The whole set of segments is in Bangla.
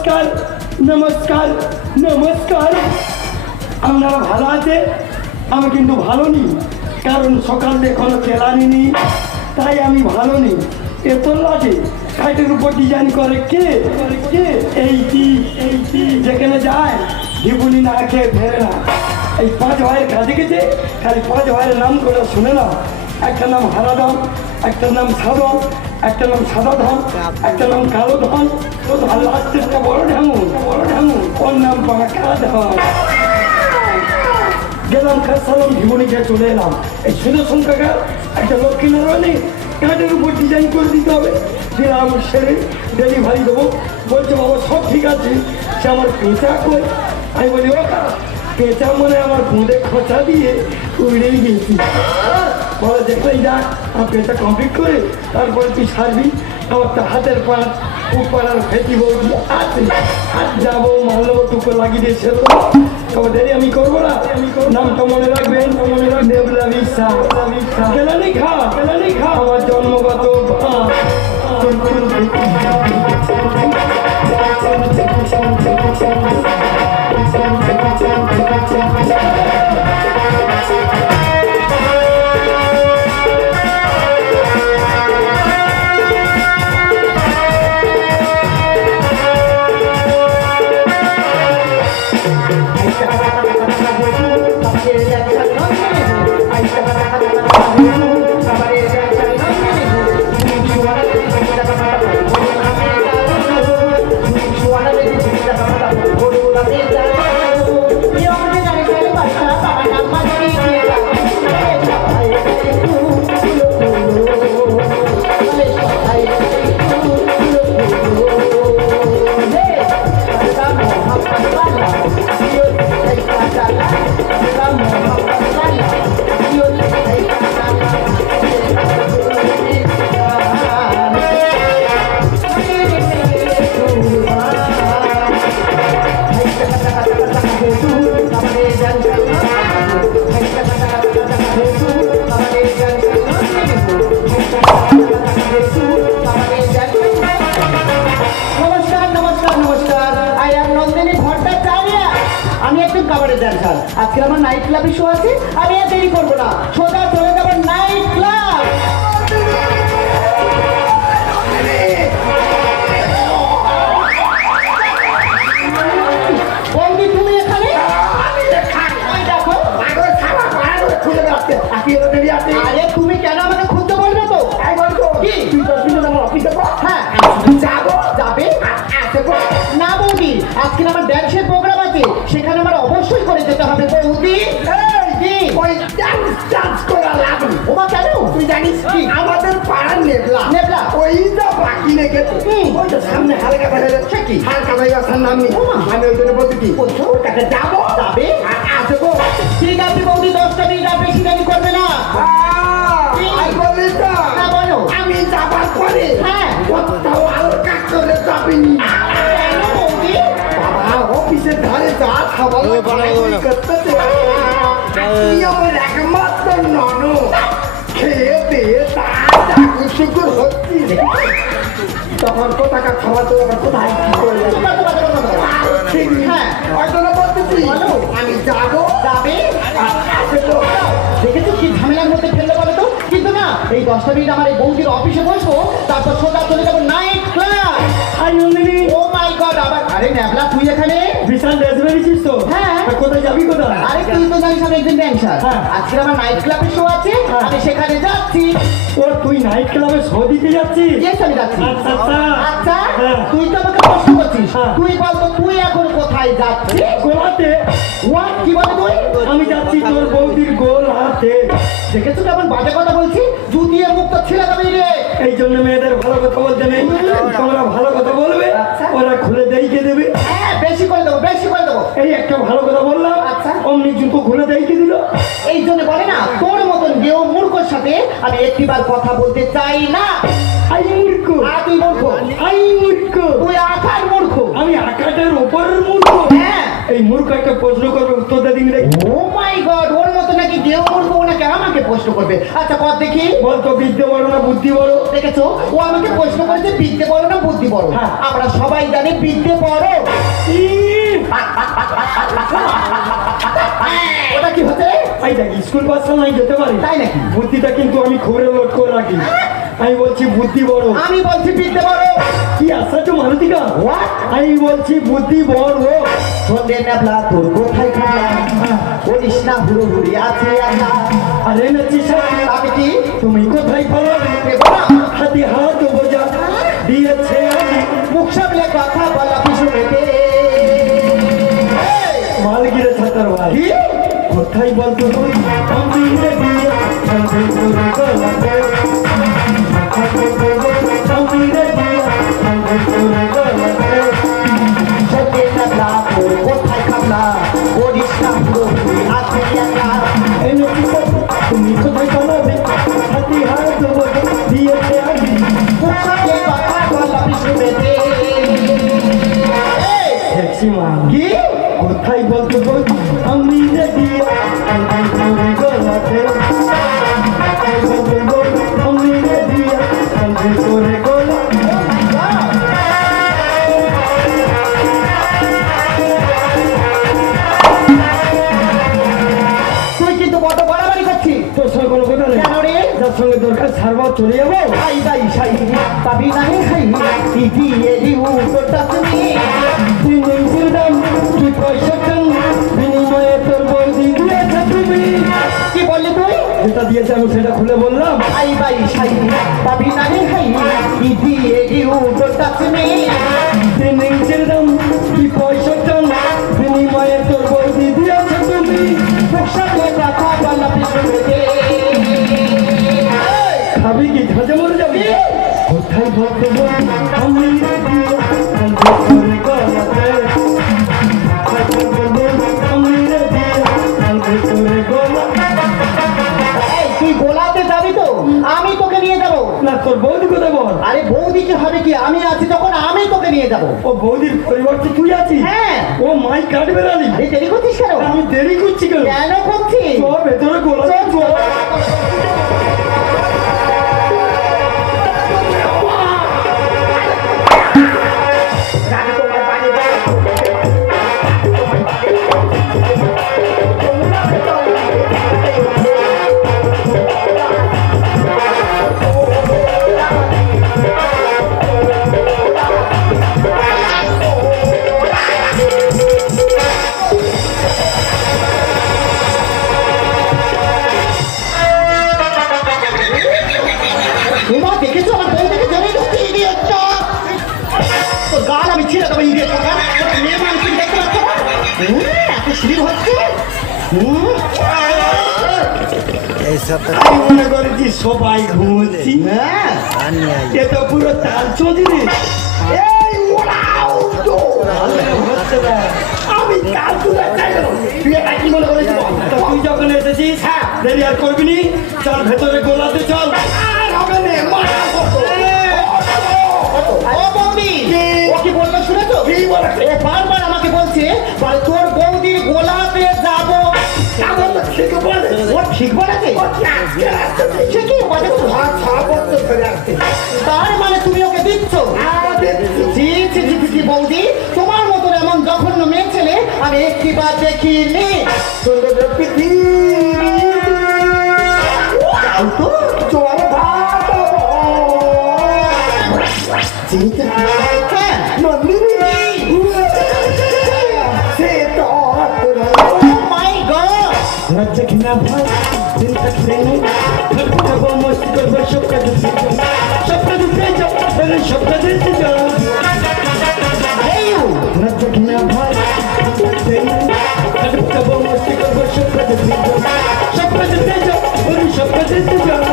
নমস্কার নমস্কার নমস্কার। আপনারা ভালো আছে? আমি কিন্তু ভালো নেই, কারণ সকালে এখনো তেলানিনি, তাই আমি ভালো নেই। এত লাগে খাটের উপর ডিজাইন করে কে কে? এইটি যেখানে যায় জীবনী না খেয়ে ফেরে না। এই 5 ভাইয়ের কাজে গেছে, খালি 5 ভাইয়ের নাম করে শুনে না। একটা নাম হারাধন, একটা নাম সাধন, একটা নাম সাদা ধন, একটা নাম কালো ধন, আর লাস্টেরটা বড় ঢামুন। ওর নাম বাঁকা ধন। গেলাম খাসালাম জীবনীকে চলে এলাম। এই সুদর্শন কাকা একটা লক্ষ্মীনারায়ণী কাঠের উপর ডিজাইন করে দিতে হবে। দিলাম সেরে ডেলিভারি দেবো। বলছে বাবা সব ঠিক আছে, সে আমার পেঁচা কই? আমি বলি ও পেঁচা মানে আমার বুঁদে খোঁচা দিয়ে উড়েই গিয়েছি। বলে দেখলেই যাক আমার পেঁচা কমপ্লিট করে তারপরে তুই সারবি। আমার তো হাতের পাঁচ উপরার ফেটি বৌদি আছে, হাত যাবো মালবো টুকু লাগিয়ে দিয়ে ছেড়ে দেবো। তবে দেরি আমি করবো না। নামটা মনে রাখবেন, নেবলা বিশ্বাস। কেলানি খা আমার জন্মগত আজকে আমার নাইট ক্লাবে শো আছে, আমি আর দেরি করবো না, সোজা চলে যাবো নাইট ক্লাব। বৌদি তুমি এখানে? দেখো আরে তুমি কেন আমাকে খুঁজতে বলবে তো? কি হ্যাঁ যাবে না বৌদি? আজকে আমার ড্যান্সের প্রোগ্রাম আছে, সেখানে আমার অবশ্যই করে যেতে হবে বৌদি। ওমা কেন? তুই জানিস কি আমাদের পাড়ার নেবলা ওইটা বাকি রেখেছে, ওইটা সামনে হালকা যাচ্ছে কি হালকা ভাই আসার নাম নেই। আমি ওই জন্য বলছি কি ওটাকে যাবো যাবে আসবো। ঠিক আছে বৌদি, 10টা মিনিট আর বেশি দেরি করবে না। বলো আমি যাবার পরে হ্যাঁ কোথাও হালকা করে যাবিনি। বাবা অফিসের ধারে যা খাবার করতে আমার একমাত্র নন খেয়ে দিয়ে শুকুর হচ্ছি। তখন কোথাকার খাবার তো আবার কোথায় কি করে আমি যাবো যাবে দেখেছো কি ঝামেলার মধ্যে ফেললে বলো তো? কিন্তু না, এই 10টা মিনিট আমার এই বৌদির অফিসে বসবো, তারপর সোজা চলে যাবো নাইট ক্লাব। ও মাই গড, আবার আরে নেবলা তুই এখানে বিশাল ড্রেস বেরিয়েছিস তো? হ্যাঁ। কোথায় যাবি কোথায়? আরে তুই তো জানিস আমি একজন ড্যান্সার। আজকে আমার নাইট ক্লাবের শো আছে, আমি সেখানে যাচ্ছি। ও তুই নাইট ক্লাবে শো দিতে যাচ্ছিস? ইয়েস আমি যাচ্ছি। আচ্ছা তুই তো আমাকে প্রশ্ন করছিস, তুই বল তো তুই এখন কোথায় যাচ্ছিস? গোলাতে। হোয়াট কি বলে তুই? আমি যাচ্ছি তোর বৌদির গোল হাতে। দেখেছো কেমন বাজে কথা বলছি? জুতিয়ে মুক্ত ছেলে যাবে রে। এই জন্য মেয়েদের ভালো কথা বলতে নেই, তোমরা ভালো কথা বলবে, ওরা খুলে দেইকে দেবে। হ্যাঁ বেশি করে দেবো, বেশি করে দেবো। এই একটা ভালো কথা বললাম, আচ্ছা অমনি জুতো খুলে দেইকে দিল। এই জন্য বলে না তোর মতন গেও মূর্খর সাথে আমি একটিবার কথা বলতে চাই না। আই মূর্খ। আর তুই মূর্খ। আই মূর্খ। তুই আকার মূর্খ। আমি আকাশের উপরের মূর্খ। হ্যাঁ এই মূর্খ একটা প্রশ্ন করবে, উত্তরটা দিন রে। ও মাই গড, ওর মতো নাকি নাকি দেহ করবো নাকি আমাকে প্রশ্ন করবে? আচ্ছা কর দেখি। বলতো বিদ্যে বড় না বুদ্ধি বড়? দেখেছো ও আমাকে প্রশ্ন করেছে বিদ্যে বড় না বুদ্ধি বড়। হ্যাঁ। আমরা সবাই জানি বিদ্যে বড়। ওটা কি হচ্ছে? এই দেখ স্কুল বাচ্চা নাই যেতে পারি, তাই নাকি? বুদ্ধিটা কিন্তু আমি খবরে লোড করে রাখি। আমি বলছি বুদ্ধি বড়। আমি বলছি বিদ্যে বড়। কি আশ্চর্য মালতিকা! আমি বলছি বুদ্ধি বড়। সন্ধে নেবলা তোর কোথায় খালা, বলিস না হুড়ো হুড়ি আছে আল্লাহ। আরে নাচিস আমি কি তুমি কোথায় পালাবে? দেবো না? হাতে হাত বোঝা দিয়েছে আমি। মুখ সামলে কথা বলা পিছনে দে। মালগিরে ছাতার ভাই কি? কোথায় বলতো তুই? আমি রে দিয়ে চলবে তোর গলাতে। আমি রে দিয়ে চলবে তোর গলাতে। সন্ধে নেবলা তোর কোথায় খাবলা, বলিস না হুড়ো হুড়ি আছে আল্লাহ। এই নাচিস তুমি কোথায় পালাবে? হাতে হাত বোঝা দিয়েছে আমি। মুখ সামলে কথা বলা পিছনে দে। দেখছি মা কি? কোথায় বলতো তুই? আমি রে দিয়ে চলবে তোর গলাতে। আমি রে দিয়ে চলবে তোর গলাতে। তুই কিন্তু বড় বাড়াবাড়ি করছিস। তোর সঙ্গে কোনো কথা নেই। কেন রে? যার সঙ্গে দরকার ছাড়বার চলে যাবো। আই বাই সাই পাবি না রে খাই ইদি এদি উল্টোটা তুমি। তুই নিজের দাম তুই পয়সা চান, বিনিময়ে তোর বৌদি দিয়েছে তুমি। কি বললি তুই? যেটা দিয়েছে আমি সেটা খুলে বললাম। আই বাই সাই পাবি না রে খাই ইদি এদি উল্টোটা তুমি। তুই নিজের দাম তুই পয়সা চান, বিনিময়ে তোর বৌদি দিয়েছে তুমি। মুখ সামনে কথা বলা পিছনে দে। খাবি কি ঝাঁঝে মরে যাবি? কোথায় বলতে বল আমি রে দিয়ে চলবে তোর গলাতে। আমি রে দিয়ে চলবে তোর গলাতে। এই তুই গোলাতে যাবি তো? আমি তোকে নিয়ে যাব। না তোর বৌদি কোথায় বল? আরে বৌদি কি হবে কি, আমি আছি তখন আমি তোকে নিয়ে যাব। ও বৌদির পরিবর্তে তুই আছিস? হ্যাঁ। ও মাই কাটবে রানি। আরে দেরি করছিস কেন? আমি দেরি করছি কেন? কেন করছিস? তোর ভেতরে গোলা চল, চল। তোমরা দেখেছো আমার বউটাকে ধরে ঢুকতে ইডিয়েটটা? তোর গাল আমি ছিঁড়ে দেবো ইডিয়েটটা। মেয়ে মানুষ তুমি দেখতে পাচ্ছ না? এত শিবির হচ্ছে। আমি মনে করেছি সবাই ঘুমোচ্ছি। হ্যাঁ। এ তো পুরো তাল চৌধুরী। এই ওরাও তো। আমি তাল তুলে চাই না। তুই এটা কি মনে করেছিস? তো তুই যখন এসেছিস হ্যাঁ। দেরি আর করবি নি। চল ভেতরে গোলাতে চল। আর হবে না, মারা কত। ও বৌদি, ও কি বললো শুনেছো? ও বারবার আমাকে বলছে বলে তোর বৌদির গোলাপে যাবো। ও ঠিক বলেছে? সে কি বলেছো? তার মানে তুমি ওকে দিচ্ছ? জি জি জি জি বৌদি, তোমার মতন এমন জঘন্য মেয়ে ছেলে আমি একটিবার দেখিনি। যাও তো, চল ভাত। চিন্তা হ্যাঁ নন্দিনী। Oh my God! लज्जा खिला भाई दिल तक लेने जब मस्ती कर सबका दिल से जाओ पहले सबका दिल से जाओ। Hey you! लज्जा खिला भाई जब मस्ती कर सबका दिल से जाओ पहले सबका दिल से जाओ।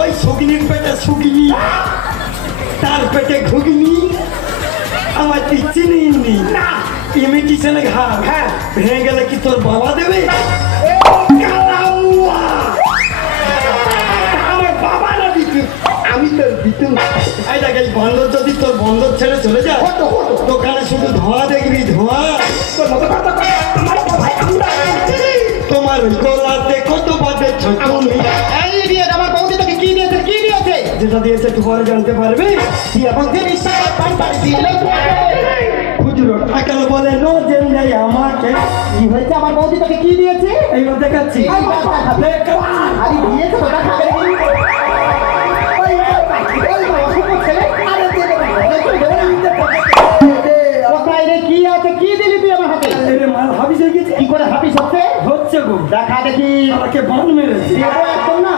ওই সুগিনীর পেটে সুগিনী তার পেটে ঘুগনি আমার তুই চিনি না ইমিটেশনে ঘা ভেঙে গেলে কি তোর বাবা দেবে? বন্দর যদি তোর বন্দর ছেড়ে চলে যায় হতো হতো দোকানে শুধু ধোঁয়া দেখবি ধোঁয়া। তোর মতো কথা কয়, আমার কথায় আমরা তোমার ওই গলাতে কত বাজেছ তুমি? এই idiot, আমার বৌদি তোকে কি দিয়েছে কি দিয়েছে? যেটা দিয়েছে একটু পরে জানতে পারবি। তুই এখন জিনিস পাই দিলে খুচরো টাকা বলে নো জেন যাই আমাকে। কি হয়েছে? আমার বৌদি তোকে কি দিয়েছে? এইবার দেখাচ্ছি। আরে দিয়েছে তো দেখা কোথায় রে কি আছে কি দিলি তুই আমার হাতে? এরে মাল হাবিস হয়ে গেছে। কি করে হাফিস হচ্ছে? হচ্ছে গো। দেখা দেখি আমাকে বান মেরেছে। দেবো একদম না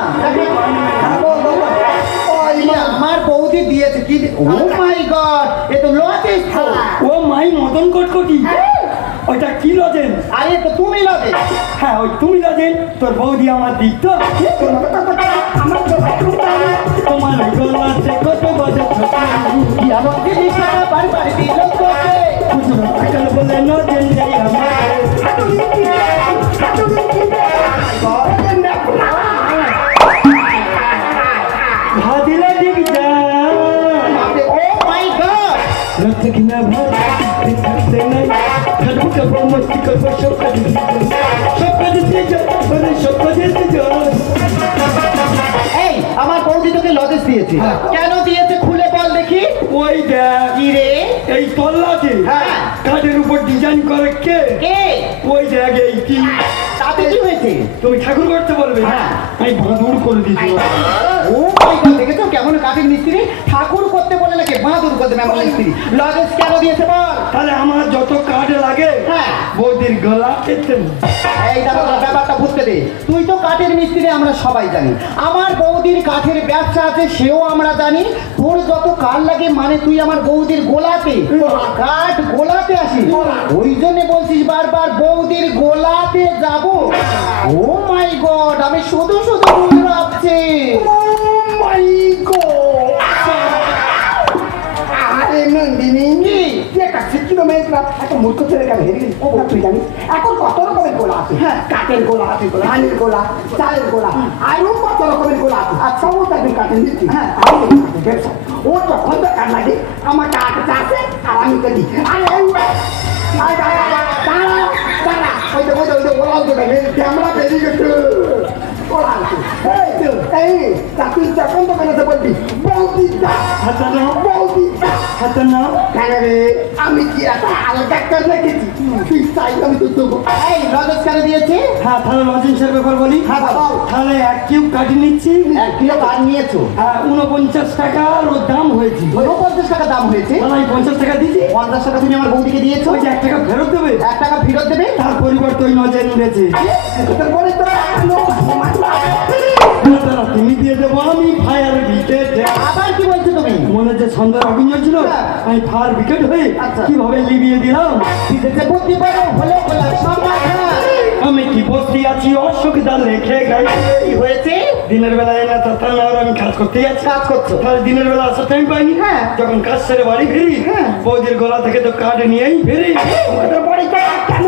আমার বৌদি দিয়েছে কি? ও মাই গড, এ তো লজেন্স তো। ও মাই মদন কটকটি। ওইটা কি লজেন? আরে তো তুমি লজেন্স। হ্যাঁ ওই তুমি লজেন, তোর বৌদি আমার দিক তো। তোমার ওই গলাতে কত বাজেছ তুমি? এমন জিনিস বারবার দিল তোকে। খুচরো টাকা বলে নো জেন যাই আমাকে। ভাদিলে ঠিক যা ও মাই গড, রক্ত কিনা ভাত থাকতে নাই খাটবো খাবো মস্তি করবো সব কাজে দিতে যাও সব কাজে দিতে যাও। এই আমার বৌদি তোকে লজেন্স দিয়েছে। হ্যাঁ। কেন দিয়েছে খুলে বল দেখি। ওই দেখ কি রে? এই তল্লাতে হ্যাঁ। কাঠের উপর ডিজাইন করে কে? কে? ওই দেখ এই কি তাতে কি হয়েছে? তুমি ঠাকুর করতে বলবে? হ্যাঁ। আমি বাঁদুর করে দিচ্ছি। ও মাই গড, দেখেছো কেমন কাঠের মিস্ত্রি? ঠাকুর করতে বলে নাকি বাঁদুর করতে এমন মিস্ত্রি। লজেন্স কেন দিয়েছে বল? তাহলে আমার যত কাঠ লাগে হ্যাঁ। বৌদির গলা কেটে এই দাদা ব্যাপারটা বুঝতে দে। তুই তো কাঠের মিস্ত্রি আমরা সবাই জানি। আমার বৌদির কাঠের ব্যবসা আছে সেও আমরা জানি। তোর যত কাঠ লাগে মানে তুই আমার বৌদির গোলাতে কাঠ গোলাতে আসিস। ওই জন্য বলছিস বারবার বৌদির গোলাতে যাব। ও মাই গড, আমি শুধু শুধু ভুল ভাবছি। আরে নন্দিনী কি? তুই একটা শিক্ষিত মেয়ে ছিলাম, একটা মূর্খ ছেলে কেন হেরে গেলি? ওটা তুই জানিস এখন কত রকমের গোলা আছে। হ্যাঁ, কাঠের গোলা আছে, ধানের গোলা, চালের গোলা, আরো কত রকমের গোলা আছে। আর সমস্ত একদিন কাঠের নিচ্ছি। হ্যাঁ, আমি দেখি কাঠের ব্যবসা। ও যখন তো কাঠ লাগে আমার কাঠ আছে আর আমি তো দিই। আরে এই আরে দাঁড়া দাঁড়া দাঁড়া, ওই তো ওরা তো ক্যামেরা বেরিয়ে গেছে। ওরা এই তুই যখন তো কেন বলবি বৌদিটা হাতে নাও বৌদিটা হাতে নাও। কেন রে, আমি কি একটা আলাদা কাজ রেখেছি? তুই চাই আমি তো দেবো। এই লজেন্স কেন দিয়েছে? হ্যাঁ তাহলে লজেন্সের ব্যাপার বলি। হ্যাঁ, বল। তাহলে 1 কিউব কাটি নিচ্ছি। 1 কিলো কাঠ নিয়েছো? 49 টাকার ওর দাম হয়েছে। 49 টাকা দাম হয়েছে। তাহলে আমি 50 টাকা দিচ্ছি। 50 টাকা তুমি আমার বৌদিকে দিয়েছো। ওই যে 1 টাকা ফেরত দেবে, 1 টাকা ফেরত দেবে। তার পরিবর্তে ওই নজর উঠেছে। তারপরে তো তুমি দিয়ে দেবো আমি ফায়ার ব্রিগেড। আবার কি বলছো তুমি? মনে যে সন্ধ্যার অভিনয় ছিল, হ্যাঁ। আমি ফায়ার ব্রিগেড হয়ে আচ্ছা। কিভাবে লিবিয়ে দিলাম। বিদেশে বুদ্ধি পারো হলো বলা সমাধান। আমি কি বসতি আছি অসুবিধা লেখে গাই। কি হয়েছে? দিনের বেলায় না তখন আর আমি কাজ করতেই আছি। কাজ করছো? তাহলে দিনের বেলা আসার টাইম পাইনি। হ্যাঁ। যখন কাজ সেরে বাড়ি ফিরি হ্যাঁ। বৌদির গলা থেকে তো কাঠ নিয়েই ফিরি। আমাদের বাড়িতে কেন